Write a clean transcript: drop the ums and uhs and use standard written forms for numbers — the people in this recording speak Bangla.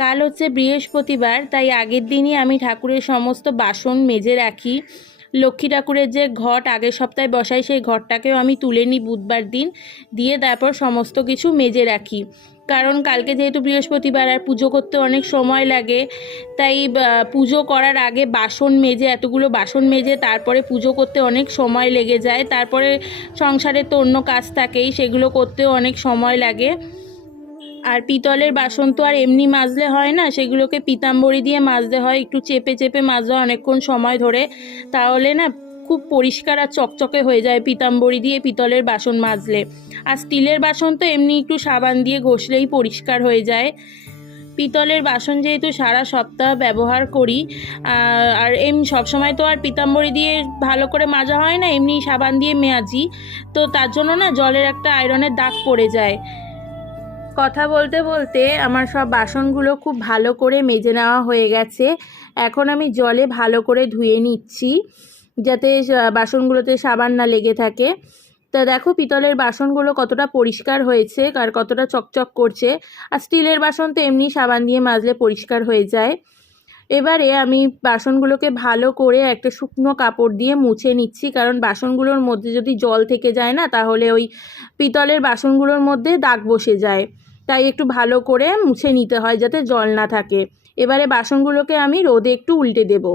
কাল হচ্ছে বৃহস্পতিবার, তাই আগের দিনই আমি ঠাকুরের সমস্ত বাসন মেজে রাখি। লক্ষ্মী ঠাকুরের যে ঘট আগের সপ্তাহে বসাই, সেই ঘটটাকেও আমি তুলে নিই বুধবার দিন, দিয়ে তারপর সমস্ত কিছু মেজে রাখি। কারণ কালকে যেহেতু বৃহস্পতিবার আর পুজো করতে অনেক সময় লাগে, তাই পুজো করার আগে বাসন মেজে, এতগুলো বাসন মেজে তারপরে পুজো করতে অনেক সময় লেগে যায়। তারপরে সংসারের তো অন্য কাজ থাকেই, সেগুলো করতেও অনেক সময় লাগে। আর পিতলের বাসন তো আর এমনি মাজলে হয় না, সেগুলোকে পিতাম্বরী দিয়ে মাজতে হয়, একটু চেপে চেপে মাজতে হয় অনেকক্ষণ সময় ধরে, তাহলে না খুব পরিষ্কার আর চকচকে হয়ে যায় পিতাম্বরী দিয়ে পিতলের বাসন মাজলে। আর স্টিলের বাসন তো এমনি একটু সাবান দিয়ে ঘষলেই পরিষ্কার হয়ে যায়। পিতলের বাসন যেহেতু সারা সপ্তাহ ব্যবহার করি, আর এমনি সবসময় তো আর পিতাম্বরী দিয়ে ভালো করে মাজা হয় না, এমনি সাবান দিয়ে মেজি, তো তার জন্য না জলের একটা আয়রনের দাগ পড়ে যায়। কথা বলতে বলতে আমার সব বাসনগুলো খুব ভালো করে মেজে নেওয়া হয়ে গেছে। এখন আমি জলে ভালো করে ধুয়ে নিচ্ছি, যাতে বাসনগুলোতে সাবান না লেগে থাকে। তা দেখো পিতলের বাসনগুলো কতটা পরিষ্কার হয়েছে আর কতটা চকচক করছে। আর স্টিলের বাসন তো এমনি সাবান দিয়ে মাজলে পরিষ্কার হয়ে যায়। এবারে আমি বাসনগুলোকে ভালো করে একটা শুকনো কাপড় দিয়ে মুছে নিচ্ছি, কারণ বাসনগুলোর মধ্যে যদি জল থেকে যায় না, তাহলে ওই পিতলের বাসনগুলোর মধ্যে দাগ বসে যায়। তাই একটু ভালো করে মুছে নিতে হয় যাতে জল না থাকে। এবারে বাসনগুলোকে আমি রোদে একটু উল্টে দেবো।